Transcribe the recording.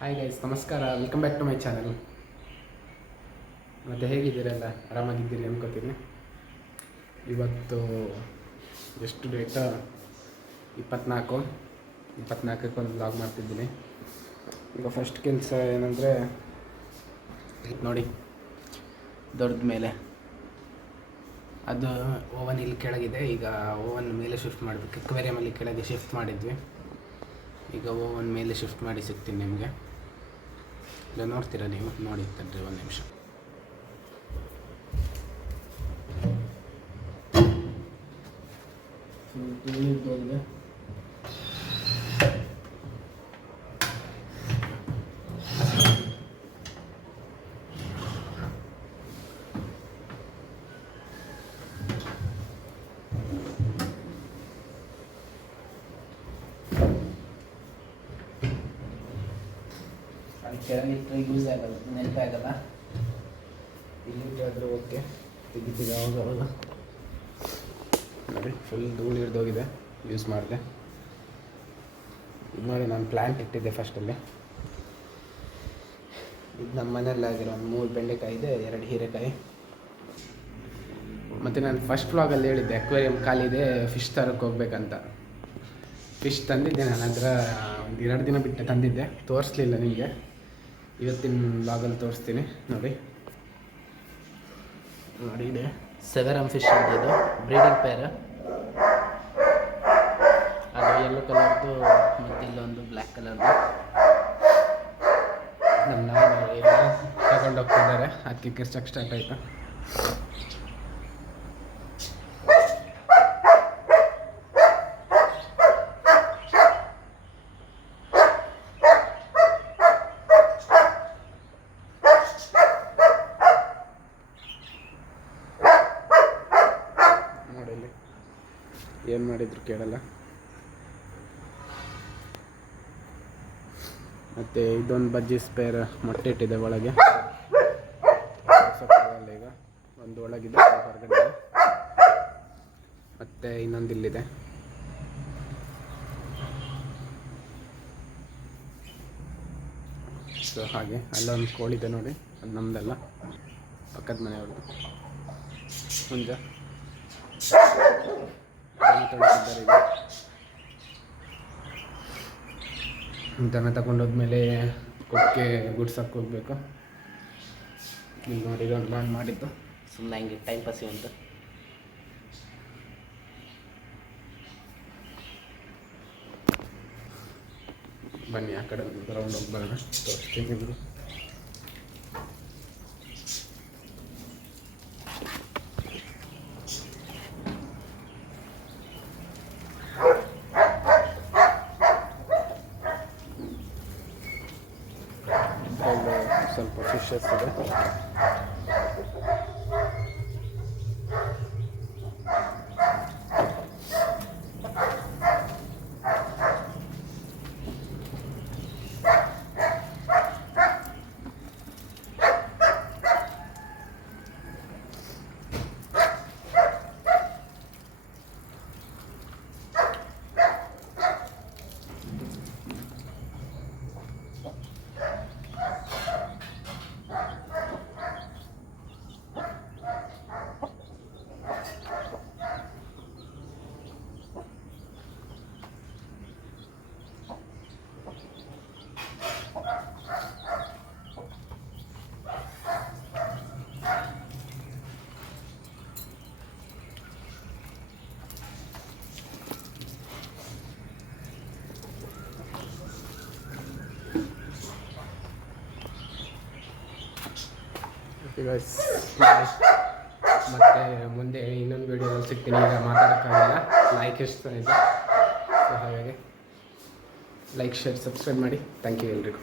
Hi guys, ನಮಸ್ಕಾರ. Welcome back to my channel. ಮತ್ತು ಹೇಗಿದ್ದೀರಲ್ಲ, ಆರಾಮಾಗಿದ್ದೀರಿ ಅನ್ಕೋತೀನಿ. ಇವತ್ತು ಎಷ್ಟು ಡೇಟ? 24ಕ್ಕೆ ಒಂದು ವ್ಲಾಗ್ ಮಾಡ್ತಿದ್ದೀನಿ. ಈಗ ಫಸ್ಟ್ ಕೆಲಸ ಏನಂದರೆ, ನೋಡಿ ದೊಡ್ಡ ಮೇಲೆ ಅದು ಓವನ್ ಇಲ್ಲಿ ಕೆಳಗಿದೆ. ಈಗ ಓವನ್ ಮೇಲೆ ಶಿಫ್ಟ್ ಮಾಡಬೇಕು. ಅಕ್ವೇರಿಯಮಲ್ಲಿ ಕೆಳಗೆ ಶಿಫ್ಟ್ ಮಾಡಿದ್ವಿ. ಈಗ ಓವನ್ ಮೇಲೆ ಶಿಫ್ಟ್ ಮಾಡಿ ಸಿಗ್ತೀನಿ ನಿಮಗೆ. ಇಲ್ಲ ನೋಡ್ತೀರಾ ನೀವು? ನೋಡಿ ತಡ್ರಿ ಒಂದು ನಿಮಿಷ. ಕೆಳಗಿಟ್ಟರೆ ಯೂಸ್ ಆಗಲ್ಲ, ನೆನಪಾಗಲ್ಲ. ಇಲ್ಲಿಟ್ಟಾದರೂ ಓಕೆ, ತೆಗಿತೀವಿ ಅವಾಗ. ನೋಡಿ ಫುಲ್ ಧೂಳು ಹಿಡ್ದೋಗಿದೆ, ಯೂಸ್ ಮಾಡಿದೆ. ಇದು ನೋಡಿ, ನಾನು ಪ್ಲ್ಯಾಂಟ್ ಇಟ್ಟಿದ್ದೆ ಫಸ್ಟಲ್ಲಿ. ಇದು ನಮ್ಮ ಮನೆಯಲ್ಲಿ ಆಗಿರೋ ಒಂದು 3 ಬೆಂಡೆಕಾಯಿ ಇದೆ, 2 ಹೀರೆಕಾಯಿ. ಮತ್ತು ನಾನು ಫಸ್ಟ್ ವ್ಲಾಗಲ್ಲಿ ಹೇಳಿದ್ದೆ ಅಕ್ವೇರಿಯಂ ಖಾಲಿದೆ, ಫಿಶ್ ತರಕ್ಕೆ ಹೋಗ್ಬೇಕಂತ. ಫಿಶ್ ತಂದಿದ್ದೆ, ನನ್ನ ಹತ್ರ ಒಂದು 2 ದಿನ ಬಿಟ್ಟು ತಂದಿದ್ದೆ, ತೋರಿಸ್ಲಿಲ್ಲ ನಿಮಗೆ. ಇವತ್ತಿನ ವ್ಲಾಗಲ್ಲಿ ತೋರಿಸ್ತೀನಿ. ನೋಡಿ ಇದೆ ಸೆವೆರಮ್ ಫಿಶ್ ಅಂತ, ಇದು ಬ್ರೀಡಿಂಗ್ ಪೇರ್. ಅದು ಯೆಲ್ಲೋ ಕಲರ್ದು ಮತ್ತು ಇಲ್ಲೊಂದು ಬ್ಲ್ಯಾಕ್ ಕಲರ್ದು. ನಮ್ಮ ತಗೊಂಡು ಹೋಗ್ತಿದ್ದಾರೆ, ಅದಕ್ಕೆ ಕಿರ್ಚಕ್ಕೆ ಸ್ಟಾರ್ಟ್ ಆಯಿತು. ಏನು ಮಾಡಿದ್ರು ಕೇಳಲ್ಲ. ಮತ್ತು ಇದೊಂದು ಬಜ್ಜಿ ಸ್ಪೇರ್ ಮೊಟ್ಟೆ ಇಟ್ಟಿದೆ ಒಳಗೆ. ಈಗ ಒಂದು ಒಳಗಿದೆ, ಹೊರಗಡೆ. ಮತ್ತು ಇನ್ನೊಂದು ಇಲ್ಲಿದೆ. ಸೊ ಹಾಗೆ ಅಲ್ಲೊಂದು ಕೋಳಿದೆ ನೋಡಿ, ಅದು ನಮ್ಮದಲ್ಲ, ಪಕ್ಕದ ಮನೆಯವ್ರದ್ದು. ಹುಂಜ ತೊಳಿತಿದ್ದಾರೆ. ಈಗ ದನ ತಗೊಂಡೋದ್ಮೇಲೆ ಕೊಕ್ಕೆ ಗುಡ್ಸಕ್ಕೆ ಹೋಗ್ಬೇಕು. ಈಗ ನೋಡಿ, ಇದೊಂದು ನಾನು ಮಾಡಿದ್ದು ಸುಮ್ಮನೆ ಹಂಗೆ ಟೈಮ್ ಪಾಸಿಗೆ ಅಂತ. ಬನ್ನಿ ಆ ಕಡೆ ಗ್ರೌಂಡ್ ಹೋಗ್ಬಾರ್ದು, ತೋರಿಸ್ತೀನಿ ನಿಮಗೆ. ಸ್ವಲ್ಪ ಫಿಶಸ್ ಇದೆ. ಮತ್ತು ಮುಂದೆ ಇನ್ನೊಂದು ವೀಡಿಯೋದಲ್ಲಿ ಸಿಗ್ತೀನಿ. ಈಗ ಮಾತಾಡೋಕ್ಕಾಗಲ್ಲ, ಲೈಕ್ ಇಷ್ಟ ಇದೆ. ಸೊ ಹಾಗಾಗಿ ಲೈಕ್, ಶೇರ್, ಸಬ್ಸ್ಕ್ರೈಬ್ ಮಾಡಿ. ಥ್ಯಾಂಕ್ ಯು ಎಲ್ರಿಗೂ.